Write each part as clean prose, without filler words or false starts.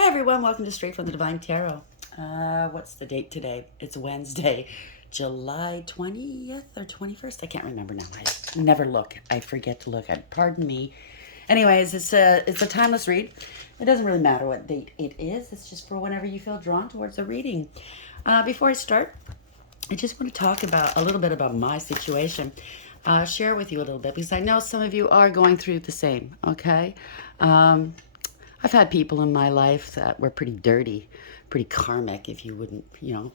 Hi everyone, welcome to Straight from the Divine Tarot. What's the date today? It's Wednesday, July 20th or 21st. I can't remember now. I never look. I forget to look. Pardon me. Anyways, it's a timeless read. It doesn't really matter what date it is. It's just for whenever you feel drawn towards the reading. Before I start, I just want to talk about a little bit about my situation. Share with you a little bit because I know some of you are going through the same. Okay. I've had people in my life that were pretty dirty, pretty karmic, if you wouldn't,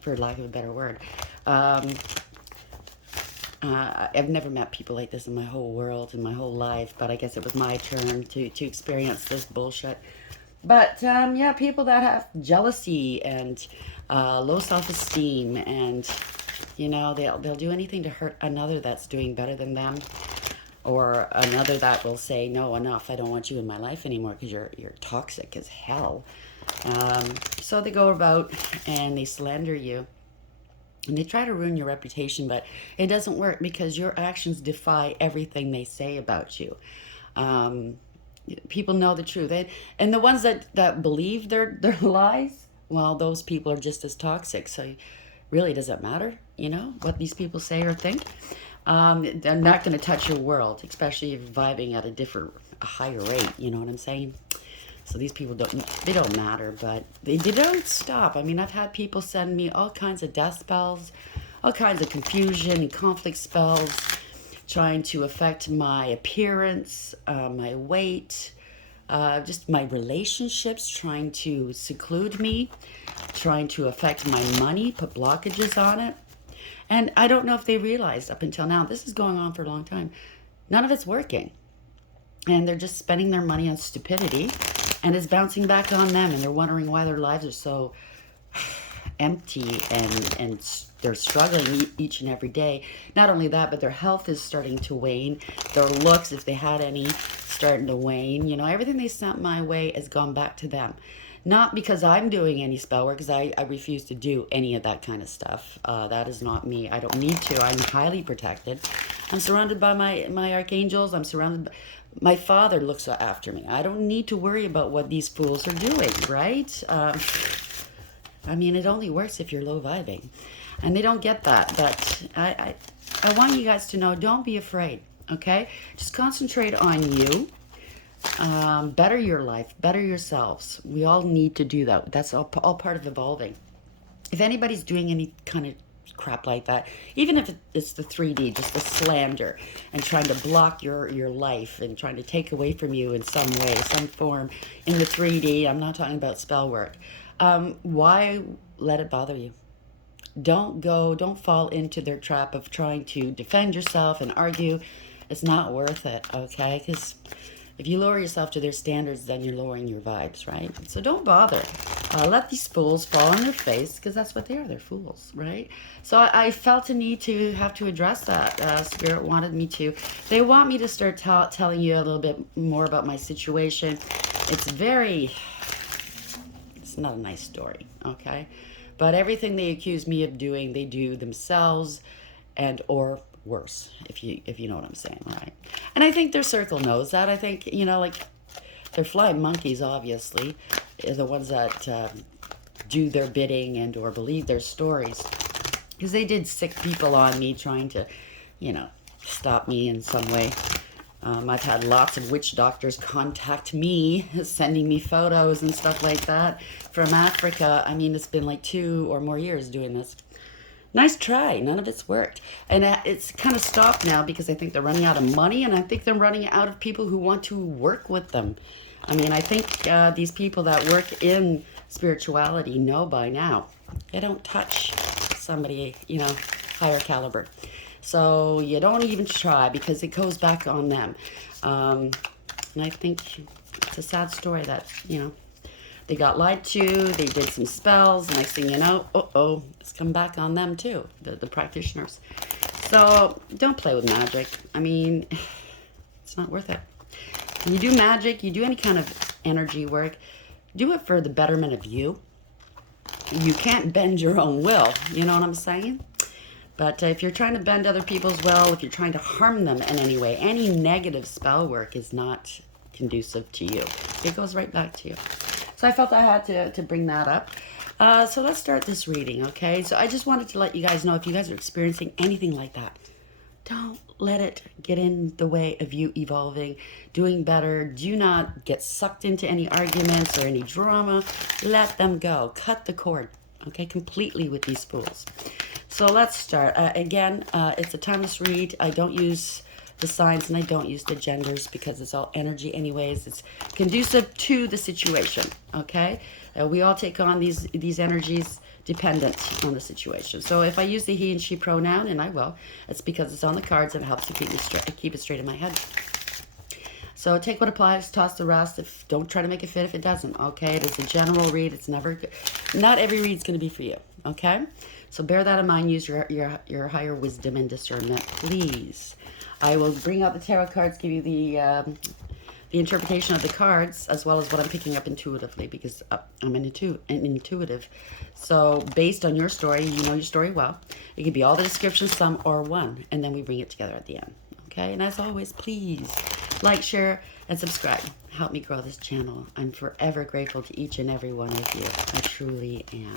for lack of a better word. I've never met people like this in my whole world, in my whole life, but I guess it was my turn to experience this bullshit. But yeah, people that have jealousy and low self-esteem, and they'll do anything to hurt another that's doing better than them, or another that will say, no, enough, I don't want you in my life anymore because you're toxic as hell. So they go about and they slander you and they try to ruin your reputation, but it doesn't work because your actions defy everything they say about you. um, People know the truth, and the ones that believe their lies, well, those people are just as toxic. So really, does it matter, what these people say or think? They're not going to touch your world, especially if you're vibing at a higher rate. You know what I'm saying? So these people don't matter, but they don't stop. I mean, I've had people send me all kinds of death spells, all kinds of confusion and conflict spells, trying to affect my appearance, my weight, just my relationships, trying to seclude me, trying to affect my money, put blockages on it. And I don't know if they realized up until now, this is going on for a long time, none of it's working. And they're just spending their money on stupidity, and it's bouncing back on them, and they're wondering why their lives are so empty, and they're struggling each and every day. Not only that, but their health is starting to wane. Their looks, if they had any, starting to wane. Everything they sent my way has gone back to them. Not because I'm doing any spell work, because I refuse to do any of that kind of stuff. That is not me. I don't need to. I'm highly protected. I'm surrounded by my archangels. I'm surrounded by... My father looks after me. I don't need to worry about what these fools are doing, right? I mean, it only works if you're low vibing. And they don't get that. But I want you guys to know, don't be afraid, okay? Just concentrate on you. Better your life, better yourselves. We all need to do that. That's all part of evolving. If anybody's doing any kind of crap like that, even if it's the 3D, just the slander, and trying to block your life and trying to take away from you in some way, some form, in the 3D, I'm not talking about spell work. Why let it bother you? Don't fall into their trap of trying to defend yourself and argue. It's not worth it, okay? Because if you lower yourself to their standards, then you're lowering your vibes, right? So don't bother. Let these fools fall on their face, because that's what they are. They're fools, right? So I felt a need to have to address that. Spirit wanted me to. They want me to start telling you a little bit more about my situation. It's not a nice story, okay? But everything they accuse me of doing, they do themselves, and or worse, if you know what I'm saying, right? And I think their circle knows that. I think, like, they're flying monkeys, obviously, the ones that do their bidding and or believe their stories, because they did sick people on me, trying to, stop me in some way. I've had lots of witch doctors contact me, sending me photos and stuff like that from Africa. I mean, it's been like 2 or more years doing this. Nice try. None of it's worked. And it's kind of stopped now because I think they're running out of money, and I think they're running out of people who want to work with them. I mean, I think these people that work in spirituality know by now they don't touch somebody, higher caliber. So you don't even try, because it goes back on them. And I think it's a sad story that, they got lied to, they did some spells, next thing you know, it's come back on them too, the practitioners. So don't play with magic. I mean, it's not worth it. When you do magic, you do any kind of energy work, do it for the betterment of you. You can't bend your own will, you know what I'm saying? But if you're trying to bend other people's will, if you're trying to harm them in any way, any negative spell work is not conducive to you. It goes right back to you. So I felt I had to bring that up. So let's start this reading, okay? So I just wanted to let you guys know if you guys are experiencing anything like that, don't let it get in the way of you evolving, doing better. Do not get sucked into any arguments or any drama. Let them go. Cut the cord, okay, completely with these fools. So let's start. Again, it's a timeless read. I don't use the signs and I don't use the genders because it's all energy anyways. It's conducive to the situation, okay? We all take on these energies dependent on the situation. So if I use the he and she pronoun, and I will, it's because it's on the cards and it helps to keep it straight in my head. So take what applies, toss the rest. Don't try to make it fit if it doesn't, okay? It is a general read. It's never, not every read's going to be for you, okay? So bear that in mind. Use your higher wisdom and discernment, please. I will bring out the tarot cards, give you the interpretation of the cards, as well as what I'm picking up intuitively, because I'm an intuitive. So based on your story, you know your story well. It could be all the descriptions, some or one, and then we bring it together at the end. Okay, and as always, please like, share, and subscribe. Help me grow this channel. I'm forever grateful to each and every one of you. I truly am.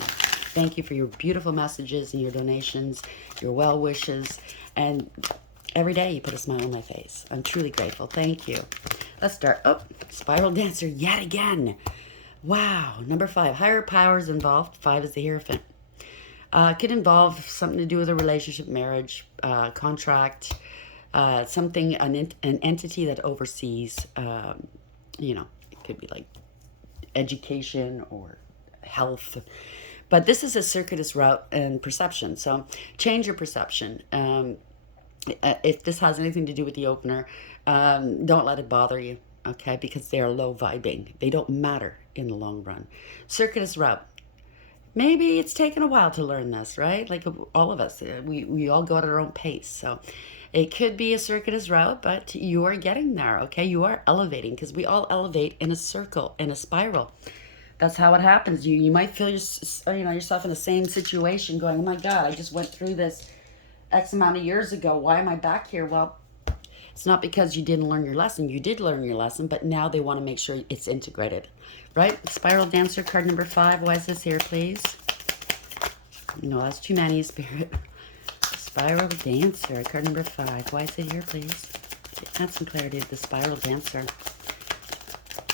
Thank you for your beautiful messages and your donations, your well wishes, and every day you put a smile on my face. I'm truly grateful. Thank you. Let's start. Oh, Spiral Dancer yet again. Wow. Number 5. Higher powers involved. 5 is the Hierophant. Could involve something to do with a relationship, marriage, contract, something, an entity that oversees, you know, it could be like education or health. But this is a circuitous route and perception. So change your perception. If this has anything to do with the opener, don't let it bother you, okay? Because they are low vibing. They don't matter in the long run. Circuitous route. Maybe it's taken a while to learn this, right? Like all of us, we all go at our own pace. So it could be a circuitous route, but you are getting there, okay? You are elevating, because we all elevate in a circle, in a spiral. That's how it happens. You might feel yourself in the same situation going, oh my God, I just went through this X amount of years ago. Why am I back here? Well, it's not because you didn't learn your lesson. You did learn your lesson, but now they want to make sure it's integrated, right? Spiral Dancer, card number 5. Why is this here, please? No, that's too many, Spirit. Spiral Dancer, card number 5. Why is it here, please? Add some clarity to the Spiral Dancer.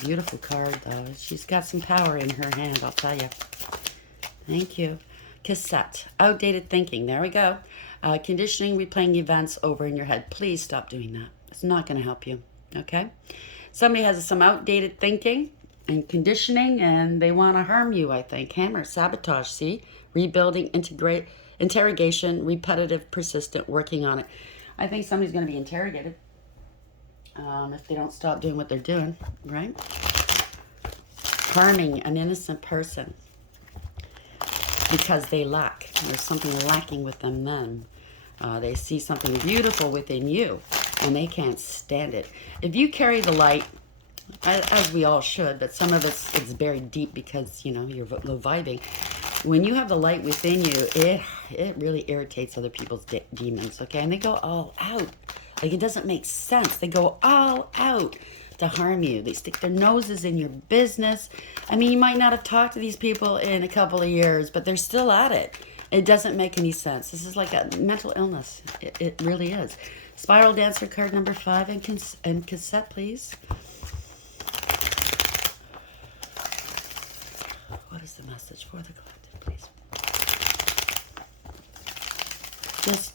Beautiful card, though. She's got some power in her hand, I'll tell you. Thank you. Cassette. Outdated thinking. There we go. Conditioning, replaying events over in your head. Please stop doing that. It's not going to help you. Okay? Somebody has some outdated thinking and conditioning, and they want to harm you, I think. Hammer, sabotage, see? Rebuilding, interrogation, repetitive, persistent, working on it. I think somebody's going to be interrogated if they don't stop doing what they're doing, right? Harming an innocent person because they lack. There's something lacking with them then. They see something beautiful within you, and they can't stand it. If you carry the light, as we all should, but some of it's buried deep because, you know, you're low vibing. When you have the light within you, it really irritates other people's demons, okay? And they go all out. Like, it doesn't make sense. They go all out to harm you. They stick their noses in your business. I mean, you might not have talked to these people in a couple of years, but they're still at it. It doesn't make any sense. This is like a mental illness. It really is. Spiral Dancer, card number 5, and cassette, please. What is the message for the collective, please?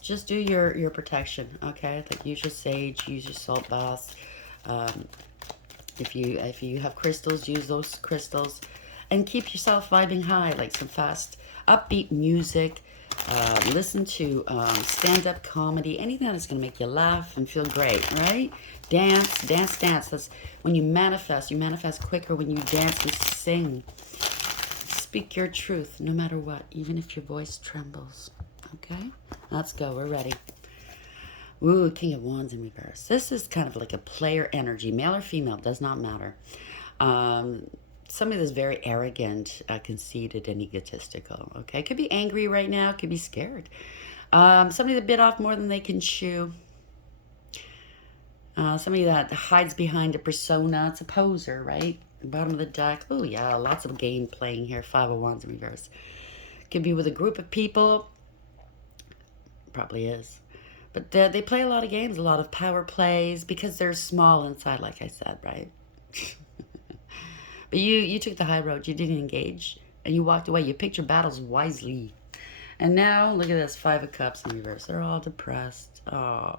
Just do your protection, okay? Like, use your sage, use your salt baths. If you have crystals, use those crystals, and keep yourself vibing high, like some fast, upbeat music. Listen to stand-up comedy, anything that's going to make you laugh and feel great, right? Dance. That's when you manifest. You manifest quicker when you dance and sing. Speak your truth, no matter what, even if your voice trembles. Okay? Let's go. We're ready. Ooh, King of Wands in reverse. This is kind of like a player energy. Male or female, does not matter. Somebody that's very arrogant, conceited, and egotistical. Okay? Could be angry right now. Could be scared. Somebody that bit off more than they can chew. Somebody that hides behind a persona. It's a poser, right? Bottom of the deck. Oh, yeah, lots of game playing here. Five of Wands in reverse. Could be with a group of people. Probably is. But they play a lot of games, a lot of power plays, because they're small inside, like I said, right? But you took the high road. You didn't engage, and you walked away. You picked your battles wisely. And now, look at this. Five of Cups in reverse. They're all depressed. Oh.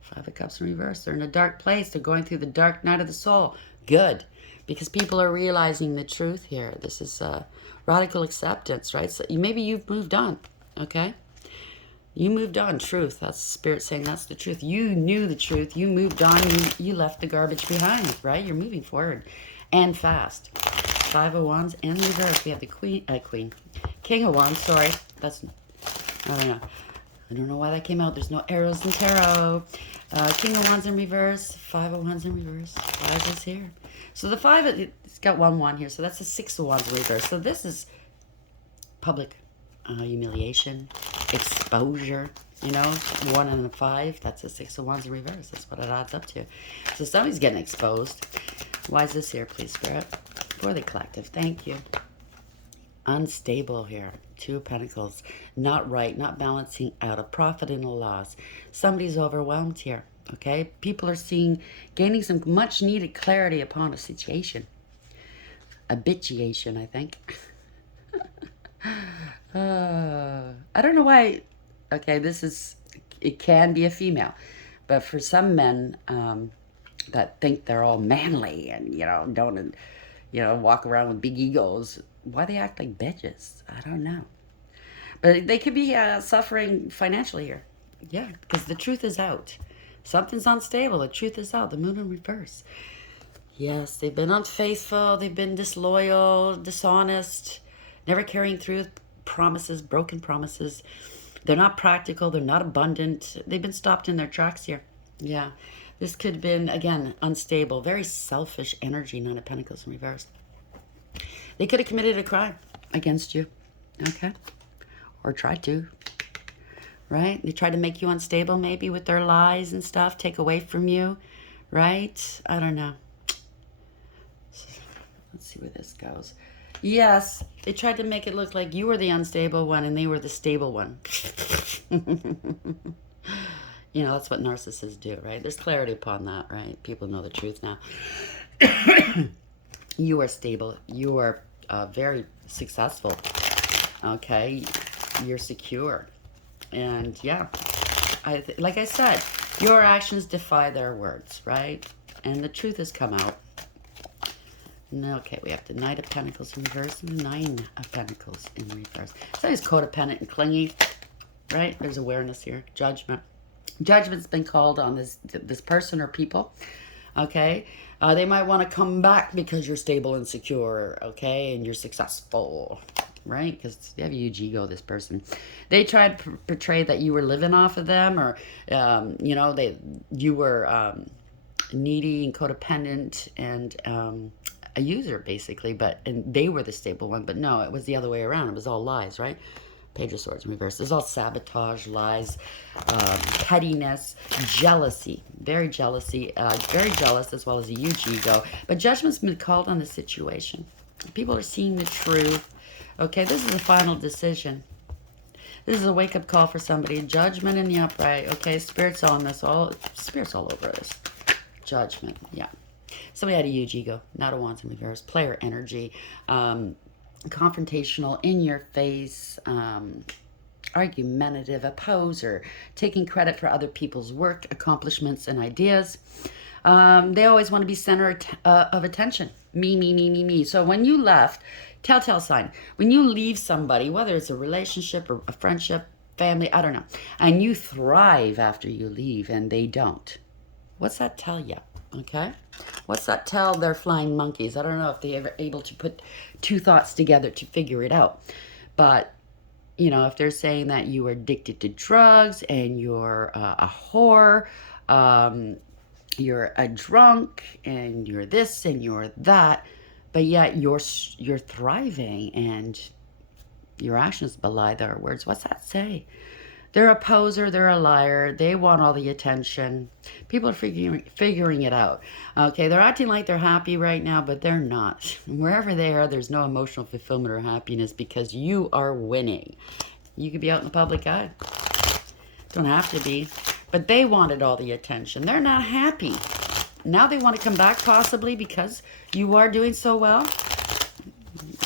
Five of Cups in reverse. They're in a dark place. They're going through the dark night of the soul. Good. Because people are realizing the truth here. This is radical acceptance, right? So maybe you've moved on, okay? You moved on. Truth. That's Spirit saying that's the truth. You knew the truth. You moved on. You left the garbage behind, right? You're moving forward and fast. Five of Wands and reverse. We have the Queen. King of Wands, sorry. That's, I don't know. I don't know why that came out. There's no arrows in tarot. King of Wands in reverse. Five of Wands in reverse. Why is this here? So the five, it's got 1-1 here. So that's a Six of Wands in reverse. So this is public humiliation, exposure. You know, 1 and a 5. That's a Six of Wands in reverse. That's what it adds up to. So somebody's getting exposed. Why is this here, please, Spirit? For the collective. Thank you. Unstable here. Two of Pentacles. Not right. Not balancing out. A profit and a loss. Somebody's overwhelmed here. Okay? People are gaining some much needed clarity upon a situation. Habituation, I think. I don't know why. Okay, it can be a female. But for some men that think they're all manly and, don't, walk around with big egos, why they act like bitches, I don't know. But they could be suffering financially here. Yeah, because the truth is out. Something's unstable. The truth is out. The moon in reverse. Yes, they've been unfaithful. They've been disloyal, dishonest, never carrying through promises, broken promises. They're not practical. They're not abundant. They've been stopped in their tracks here. Yeah, this could have been, again, unstable, very selfish energy, Nine of Pentacles in reverse. They could have committed a crime against you, okay? Or tried to, right? They tried to make you unstable maybe with their lies and stuff, take away from you, right? I don't know. Let's see where this goes. Yes, they tried to make it look like you were the unstable one and they were the stable one. That's what narcissists do, right? There's clarity upon that, right? People know the truth now. You are stable. You are very successful. Okay? You're secure. And yeah, like I said, your actions defy their words, right? And the truth has come out. Okay, we have the Knight of Pentacles in reverse and the Nine of Pentacles in reverse. So he's codependent and clingy, right? There's awareness here. Judgment. Judgment's been called on this person or people. Okay, they might want to come back because you're stable and secure, okay, and you're successful, right? Because they have a huge ego, this person. They tried to portray that you were living off of them, or you were needy and codependent and a user, basically. And they were the stable one, but no, it was the other way around. It was all lies, right? Page of Swords in reverse. There's all sabotage, lies, pettiness, jealousy. Very jealous, as well as a huge ego. But judgment's been called on the situation. People are seeing the truth. Okay, this is a final decision. This is a wake-up call for somebody. Judgment in the upright. Okay, Spirit's on this. Spirit's all over this. Judgment, yeah. Somebody had a huge ego. Not a Wands in reverse. Player energy. Confrontational, in your face, argumentative, opposer, taking credit for other people's work, accomplishments, and ideas. They always want to be center of attention. Me, me, me, me, me. So when you left, telltale sign, when you leave somebody, whether it's a relationship or a friendship, family, I don't know, and you thrive after you leave and they don't, what's that tell you? Okay, what's that tell their flying monkeys? I don't know if they ever able to put two thoughts together to figure it out. But, if they're saying that you are addicted to drugs and you're a whore, you're a drunk and you're this and you're that, but yet you're thriving and your actions belie their words, what's that say? They're a poser, they're a liar, they want all the attention. People are figuring it out. Okay, they're acting like they're happy right now, but they're not. Wherever they are, there's no emotional fulfillment or happiness because you are winning. You could be out in the public eye. Don't have to be. But they wanted all the attention. They're not happy. Now they want to come back possibly because you are doing so well.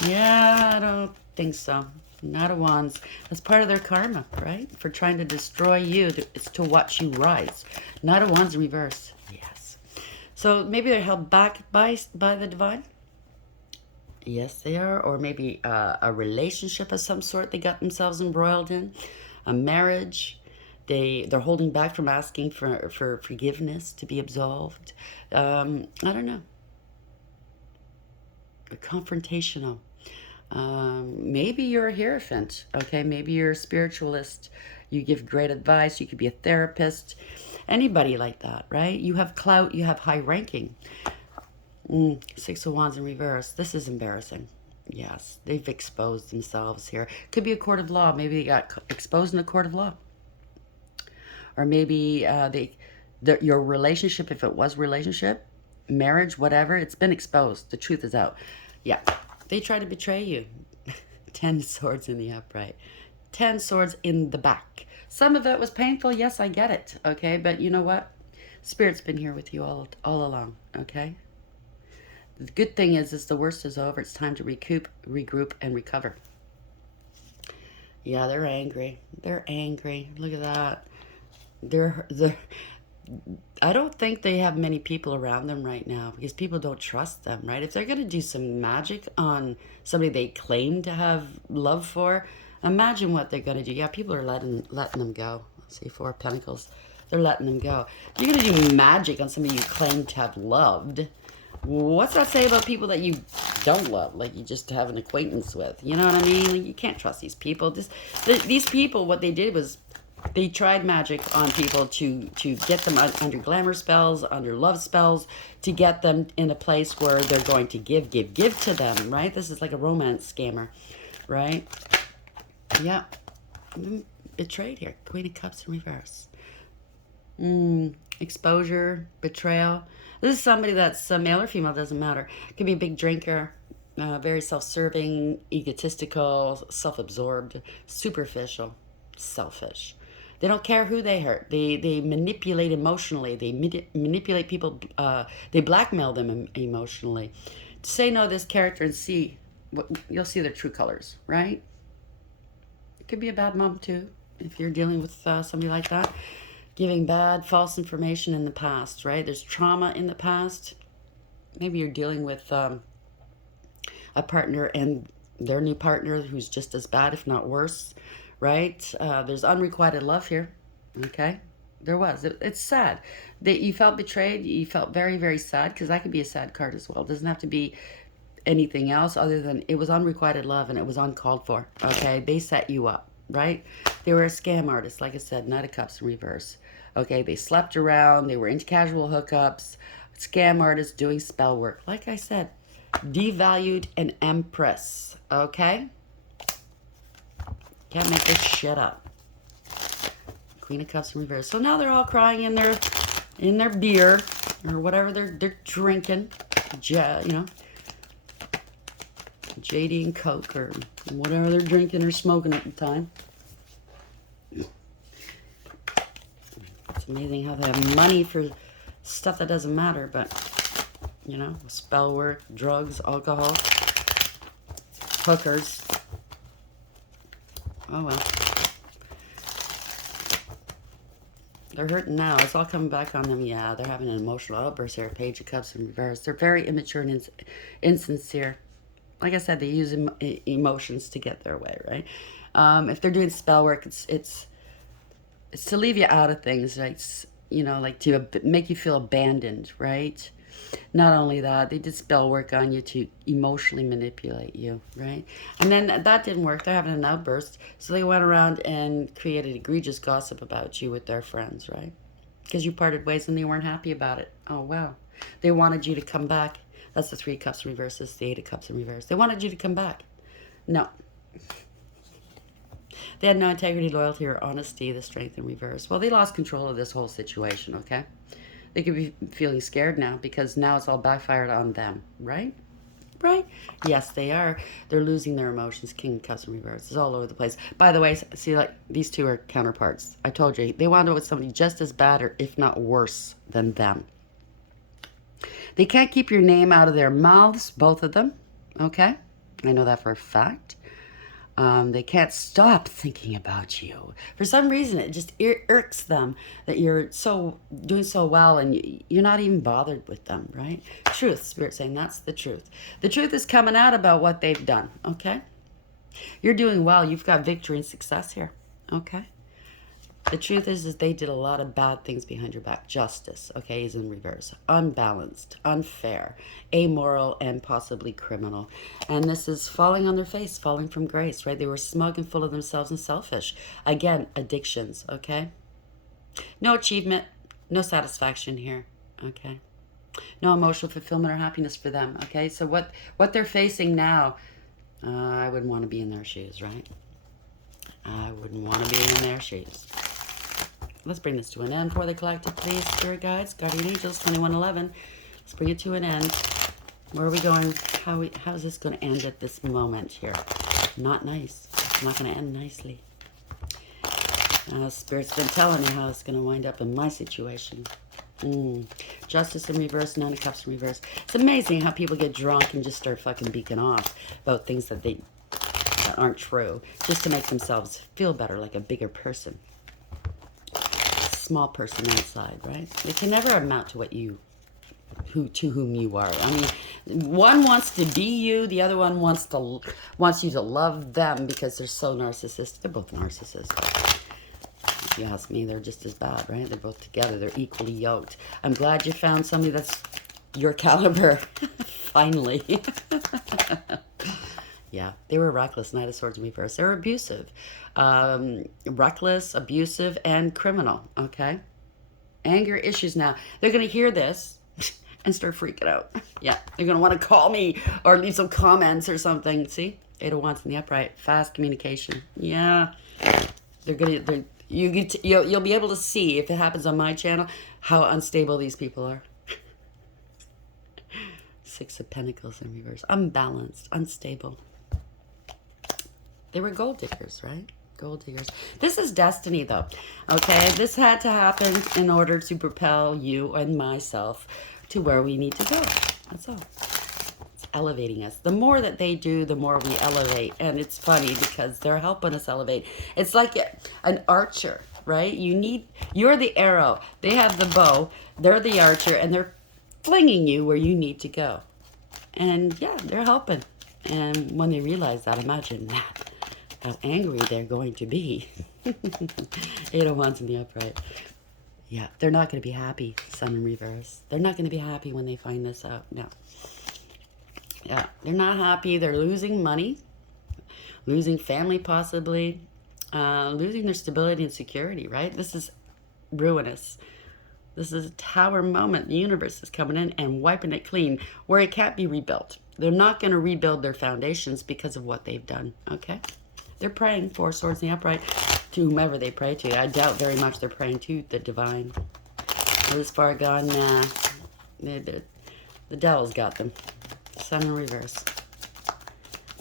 Yeah, I don't think so. Knight of Wands. That's part of their karma, right? For trying to destroy you. It's to watch you rise. Knight of Wands in reverse. Yes. So maybe they're held back by the divine. Yes, they are. Or maybe a relationship of some sort they got themselves embroiled in. A marriage. They're holding back from asking for forgiveness to be absolved. I don't know. Confrontational. Maybe you're a hierophant, okay? Maybe you're a spiritualist. You give great advice. You could be a therapist. Anybody like that, right? You have clout. You have high ranking. Six of Wands in reverse. This is embarrassing. Yes, they've exposed themselves here. Could be a court of law. Maybe they got exposed in a court of law. Or maybe your relationship, if it was relationship, marriage, whatever, it's been exposed. The truth is out. Yeah, they try to betray you. 10 swords in the upright. 10 swords in the back. Some of it was painful. Yes, I get it. Okay, but you know what? Spirit's been here with you all along. Okay. The good thing is the worst is over. It's time to recoup, regroup, and recover. Yeah, they're angry. They're angry. Look at that. They're I don't think they have many people around them right now because people don't trust them, right? If they're going to do some magic on somebody they claim to have love for, imagine what they're going to do. Yeah, people are letting them go. Let's see, Four of Pentacles. They're letting them go. If you're going to do magic on somebody you claim to have loved, what's that say about people that you don't love, like you just have an acquaintance with? You know what I mean? Like, you can't trust these people. These people, what they did was they tried magic on people to get them under glamour spells, under love spells, to get them in a place where they're going to give to them, right? This is like a romance scammer, right? Yeah. Betrayed here. Queen of Cups in reverse. Exposure, betrayal. This is somebody that's male or female, doesn't matter. Could be a big drinker, very self-serving, egotistical, self-absorbed, superficial, selfish. They don't care who they hurt. They manipulate emotionally. They manipulate people. They blackmail them emotionally. Say no to this character and see you'll see their true colors, right? It could be a bad mom too if you're dealing with somebody like that, giving bad, false information in the past, right? There's trauma in the past. Maybe you're dealing with a partner and their new partner who's just as bad, if not worse. Right? There's unrequited love here. Okay? There was. It's sad that you felt betrayed. You felt very, very sad, because that could be a sad card as well. It doesn't have to be anything else other than it was unrequited love and it was uncalled for. Okay? They set you up, right? They were a scam artist, like I said, Knight of Cups in reverse. Okay? They slept around. They were into casual hookups. Scam artists doing spell work. Like I said, devalued an empress. Okay? Can't make this shit up. Queen of Cups in reverse. So now they're all crying in their beer or whatever they're drinking. You know, JD and Coke or whatever they're drinking or smoking at the time. It's amazing how they have money for stuff that doesn't matter, but you know, spell work, drugs, alcohol, hookers. Oh well. They're hurting now. It's all coming back on them. Yeah, they're having an emotional outburst here. Page of Cups in reverse. They're very immature and insincere. Like I said, they use emotions to get their way, right? If they're doing spell work, it's to leave you out of things, like, you know, like to make you feel abandoned, right? Not only that, they did spell work on you to emotionally manipulate you, right? And then that didn't work. They're having an outburst. So they went around and created egregious gossip about you with their friends, right? Because you parted ways and they weren't happy about it. Oh, wow. They wanted you to come back. That's the Three of Cups in reverse. This is the Eight of Cups in reverse. They wanted you to come back. No. They had no integrity, loyalty, or honesty, the strength in reverse. Well, they lost control of this whole situation, okay? They could be feeling scared now because now it's all backfired on them, right? Right? Yes, they are. They're losing their emotions. King of Cups in reverse. It's all over the place. By the way, see, like, these two are counterparts. I told you. They wound up with somebody just as bad or if not worse than them. They can't keep your name out of their mouths, both of them. Okay? I know that for a fact. They can't stop thinking about you. For some reason, it just irks them that you're doing so well and you're not even bothered with them, right? Truth, Spirit saying that's the truth. The truth is coming out about what they've done, okay? You're doing well. You've got victory and success here, okay? The truth is they did a lot of bad things behind your back. Justice, okay, is in reverse. Unbalanced, unfair, amoral, and possibly criminal. And this is falling on their face, falling from grace, right? They were smug and full of themselves and selfish. Again, addictions, okay? No achievement, no satisfaction here, okay? No emotional fulfillment or happiness for them, okay? So what they're facing now, I wouldn't want to be in their shoes, right? I wouldn't want to be in their shoes. Let's bring this to an end for the collective, please. Spirit guides, guardian angels, 2111. Let's bring it to an end. Where are we going? How is this going to end at this moment here? Not nice. It's not going to end nicely. Spirit's been telling me how it's going to wind up in my situation. Justice in reverse, Nine of Cups in reverse. It's amazing how people get drunk and just start fucking beaking off about things that aren't true, just to make themselves feel better, like a bigger person. Small person inside, right? It can never amount to to whom you are. I mean, one wants to be you, the other one wants you to love them because they're so narcissistic. They're both narcissists. If you ask me, they're just as bad, right? They're both together. They're equally yoked. I'm glad you found somebody that's your caliber. Finally. Yeah, they were reckless, Knight of Swords in reverse. They were abusive. Reckless, abusive, and criminal, okay? Anger issues now. They're going to hear this and start freaking out. Yeah, they're going to want to call me or leave some comments or something. See? Eight of Wands in the upright. Fast communication. Yeah. You'll be able to see, if it happens on my channel, how unstable these people are. Six of Pentacles in reverse. Unbalanced, unstable. They were gold diggers, right? Gold diggers. This is destiny, though. Okay? This had to happen in order to propel you and myself to where we need to go. That's all. It's elevating us. The more that they do, the more we elevate. And it's funny because they're helping us elevate. It's like an archer, right? You're the arrow. They have the bow. They're the archer. And they're flinging you where you need to go. And yeah, they're helping. And when they realize that, imagine that. How angry they're going to be. Eight of Wands in the upright. Yeah, they're not going to be happy. Sun in reverse. They're not going to be happy when they find this out. No. Yeah, they're not happy. They're losing money. Losing family, possibly. Losing their stability and security, right? This is ruinous. This is a tower moment. The universe is coming in and wiping it clean where it can't be rebuilt. They're not going to rebuild their foundations because of what they've done, okay? They're praying, Four Swords in the upright, to whomever they pray to. I doubt very much they're praying to the divine. This far gone, nah. The devil's got them. Sun in reverse.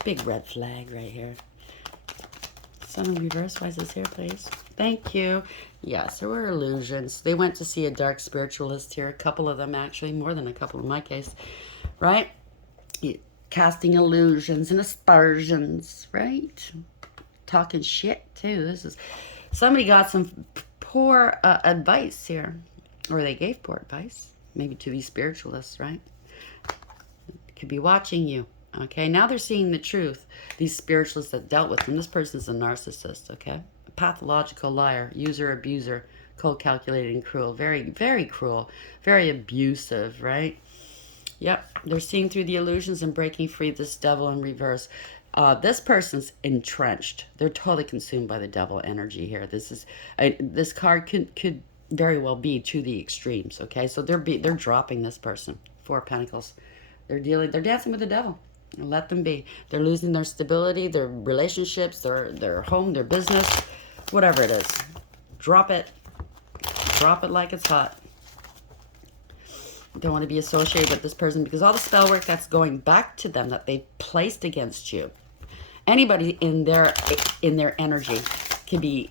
Big red flag right here. Sun in reverse, why is this here, please? Thank you. Yes, there were illusions. They went to see a dark spiritualist here. A couple of them, actually. More than a couple in my case. Right? Casting illusions and aspersions, right? Talking shit too. Somebody got some poor advice here, or they gave poor advice, maybe to these spiritualists, right? Could be watching you. Okay, now they're seeing the truth. These spiritualists that dealt with them. This person's a narcissist. Okay, a pathological liar, user, abuser, cold, calculating, cruel, very, very cruel, very abusive, right? Yep, they're seeing through the illusions and breaking free this devil in reverse. This person's entrenched. They're totally consumed by the devil energy here. This card could very well be to the extremes. Okay, so they're dropping this person. Four of Pentacles. They're dancing with the devil. Let them be. They're losing their stability, their relationships, their home, their business, whatever it is. Drop it. Drop it like it's hot. Don't want to be associated with this person because all the spell work that's going back to them that they've placed against you. Anybody in their energy can be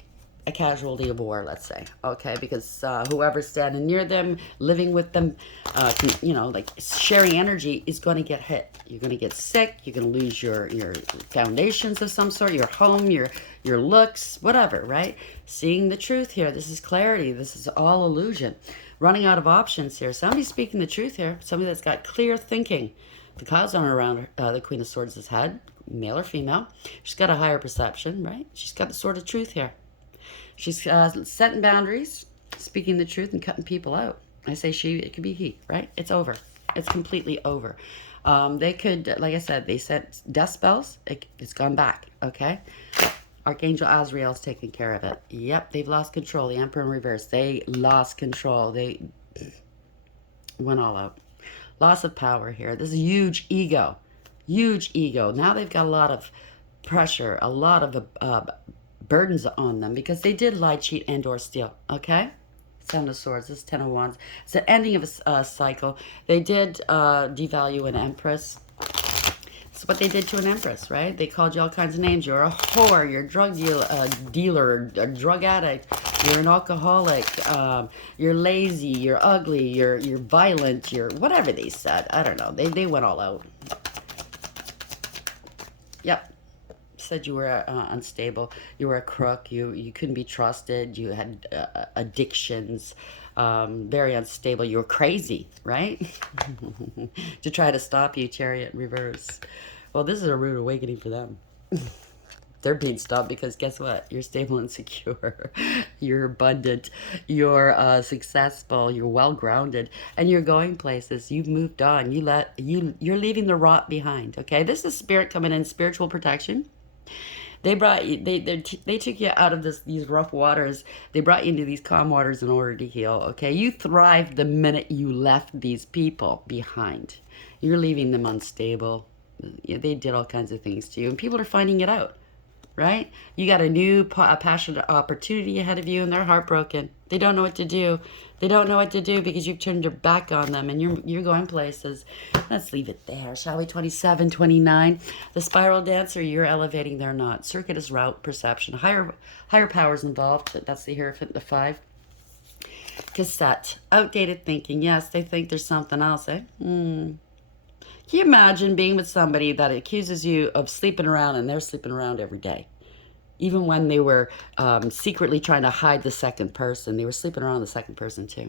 a casualty of war, let's say, okay? Because whoever's standing near them, living with them, like sharing energy is going to get hit. You're going to get sick. You're going to lose your foundations of some sort, your home, your looks, whatever, right? Seeing the truth here. This is clarity. This is all illusion. Running out of options here. Somebody's speaking the truth here. Somebody that's got clear thinking. The clouds aren't around the Queen of Swords' head, male or female. She's got a higher perception, right? She's got the sword of truth here. She's setting boundaries, speaking the truth, and cutting people out. I say she, it could be he, right? It's over. It's completely over. They could, like I said, they sent death spells. It's gone back, okay? Archangel Azrael's taking care of it. Yep, they've lost control. The Emperor in reverse. They lost control. They went all out. Loss of power here. This is huge ego. Huge ego. Now they've got a lot of pressure, a lot of burdens on them because they did lie, cheat, and or steal, okay? Seven of Swords, this is Ten of Wands. It's the ending of a cycle. They did devalue an empress. It's what they did to an empress, right? They called you all kinds of names. You're a whore, you're a drug dealer, a drug addict, you're an alcoholic, you're lazy, you're ugly, you're violent, you're whatever they said. I don't know. They went all out. Yep. Said you were unstable, you were a crook, you couldn't be trusted, you had addictions, very unstable, you were crazy, right? To try to stop you, Chariot in reverse. Well, this is a rude awakening for them. They're being stopped because guess what? You're stable and secure. You're abundant. You're successful. You're well-grounded, and you're going places. You've moved on. You're leaving the rot behind. Okay, this is spirit coming in, spiritual protection. They brought you. They took you out of these rough waters. They brought you into these calm waters in order to heal. Okay, you thrived the minute you left these people behind. You're leaving them unstable. They did all kinds of things to you, and people are finding it out. Right? You got a new passionate opportunity ahead of you, and they're heartbroken. They don't know what to do. They don't know what to do because you've turned your back on them, and you're going places. Let's leave it there, shall we? 27, 29. The spiral dancer, you're elevating, they're not. Circuitous route perception. Higher powers involved. That's the Hierophant, the 5. Cassette. Outdated thinking. Yes, they think there's something else, eh? Can you imagine being with somebody that accuses you of sleeping around and they're sleeping around every day? Even when they were secretly trying to hide the second person, they were sleeping around the second person too.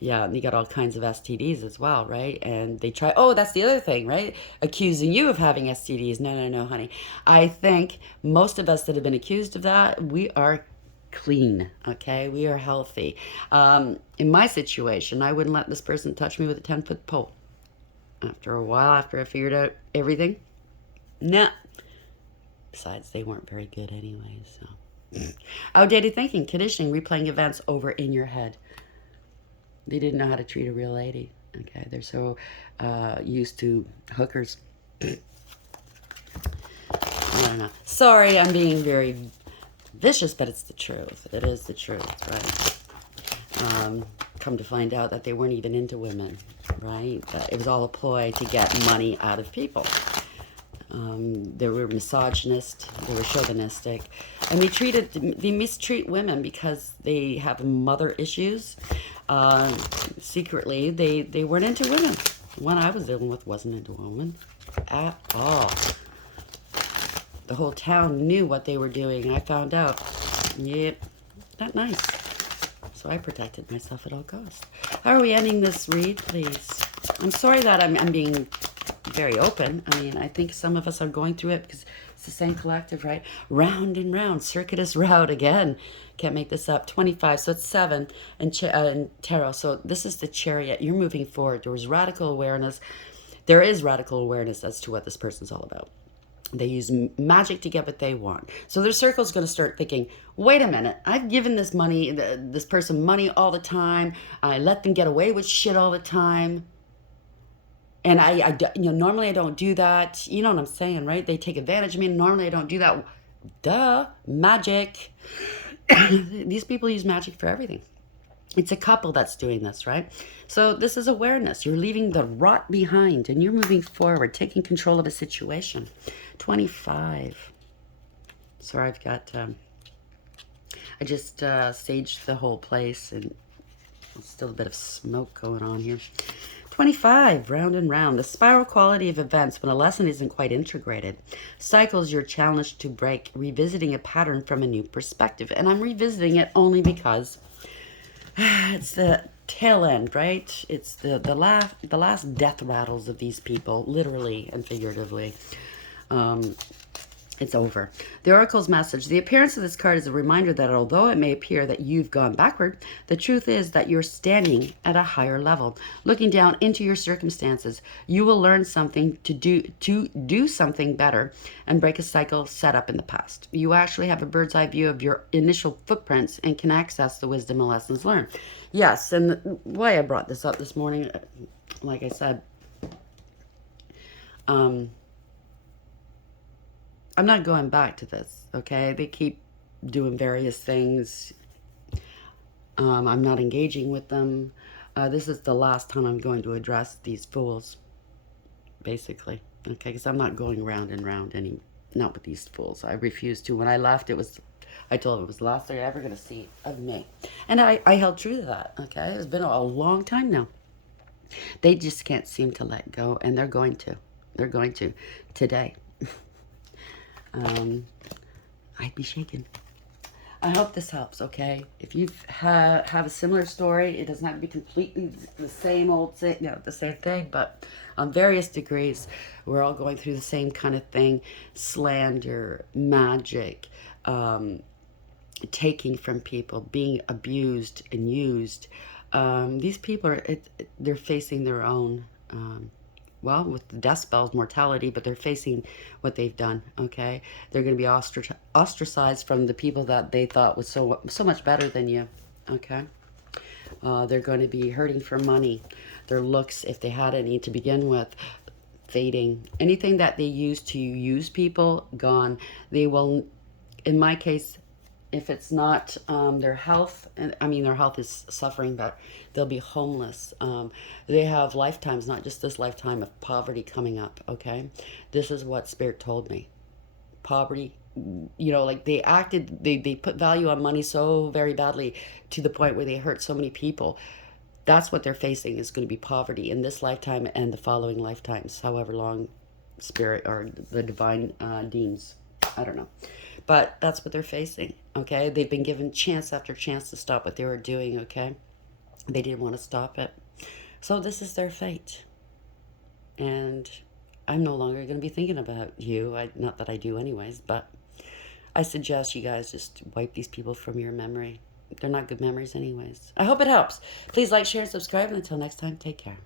Yeah, and you got all kinds of STDs as well, right? And they try, oh, that's the other thing, right? Accusing you of having STDs. No, honey. I think most of us that have been accused of that, we are clean, okay? We are healthy. In my situation, I wouldn't let this person touch me with a 10-foot pole. After a while, after I figured out everything, nah. Besides, they weren't very good anyway, so. Outdated thinking, conditioning, replaying events over in your head. They didn't know how to treat a real lady, okay? They're so used to hookers. I don't know. Sorry, I'm being very vicious, but it's the truth. It is the truth, right? Come to find out that they weren't even into women, right? It was all a ploy to get money out of people. They were misogynist, they were chauvinistic, and they mistreat women because they have mother issues. Secretly, they weren't into women. The one I was dealing with wasn't into women at all. The whole town knew what they were doing, and I found out. Yep, not nice. So I protected myself at all costs. How are we ending this read, please? I'm sorry that I'm being very open. I mean, I think some of us are going through it because it's the same collective, right? Round and round, circuitous route again. Can't make this up. 25, so it's 7 and tarot. So this is the Chariot. You're moving forward. There was radical awareness. There is radical awareness as to what this person's all about. They use magic to get what they want. So their circle's going to start thinking, wait a minute, I've given this person money all the time. I let them get away with shit all the time. And normally I don't do that. You know what I'm saying, right? They take advantage of me. Normally I don't do that. Duh, magic. These people use magic for everything. It's a couple that's doing this, right? So this is awareness. You're leaving the rot behind and you're moving forward, taking control of a situation. 25. Sorry, I just saged the whole place and still a bit of smoke going on here. 25, round and round. The spiral quality of events when a lesson isn't quite integrated. Cycles you're challenged to break, revisiting a pattern from a new perspective. And I'm revisiting it only because it's the tail end, right? It's the last death rattles of these people, literally and figuratively. It's over. The Oracle's message. The appearance of this card is a reminder that although it may appear that you've gone backward, the truth is that you're standing at a higher level. Looking down into your circumstances, you will learn something to do something better and break a cycle set up in the past. You actually have a bird's eye view of your initial footprints and can access the wisdom and lessons learned. Yes, and why I brought this up this morning, like I said, I'm not going back to this, okay? They keep doing various things. I'm not engaging with them. This is the last time I'm going to address these fools, basically, okay? Because I'm not going round and round not with these fools. I refuse to. When I left, I told them it was the last thing you're ever going to see of me. And I held true to that, okay? It's been a long time now. They just can't seem to let go, and they're going to. They're going to today. I'd be shaken. I hope this helps, okay? If you have a similar story, it doesn't have to be completely the same the same thing, but on various degrees, we're all going through the same kind of thing. Slander, magic, taking from people, being abused and used. These people they're facing their own, with the death spells, mortality, but they're facing what they've done, okay? They're going to be ostracized from the people that they thought was so much better than you, okay? They're going to be hurting for money. Their looks, if they had any to begin with, fading. Anything that they used to use people, gone. They will, in my case, if it's not their health, and I mean their health is suffering, but they'll be homeless. They have lifetimes, not just this lifetime, of poverty coming up, okay? This is what Spirit told me. Poverty, like they put value on money so very badly to the point where they hurt so many people. That's what they're facing, is going to be poverty in this lifetime and the following lifetimes, however long Spirit or the divine deems. I don't know. But that's what they're facing, okay? They've been given chance after chance to stop what they were doing, okay? They didn't want to stop it. So this is their fate. And I'm no longer going to be thinking about you. Not that I do anyways, but I suggest you guys just wipe these people from your memory. They're not good memories anyways. I hope it helps. Please like, share, and subscribe. And until next time, take care.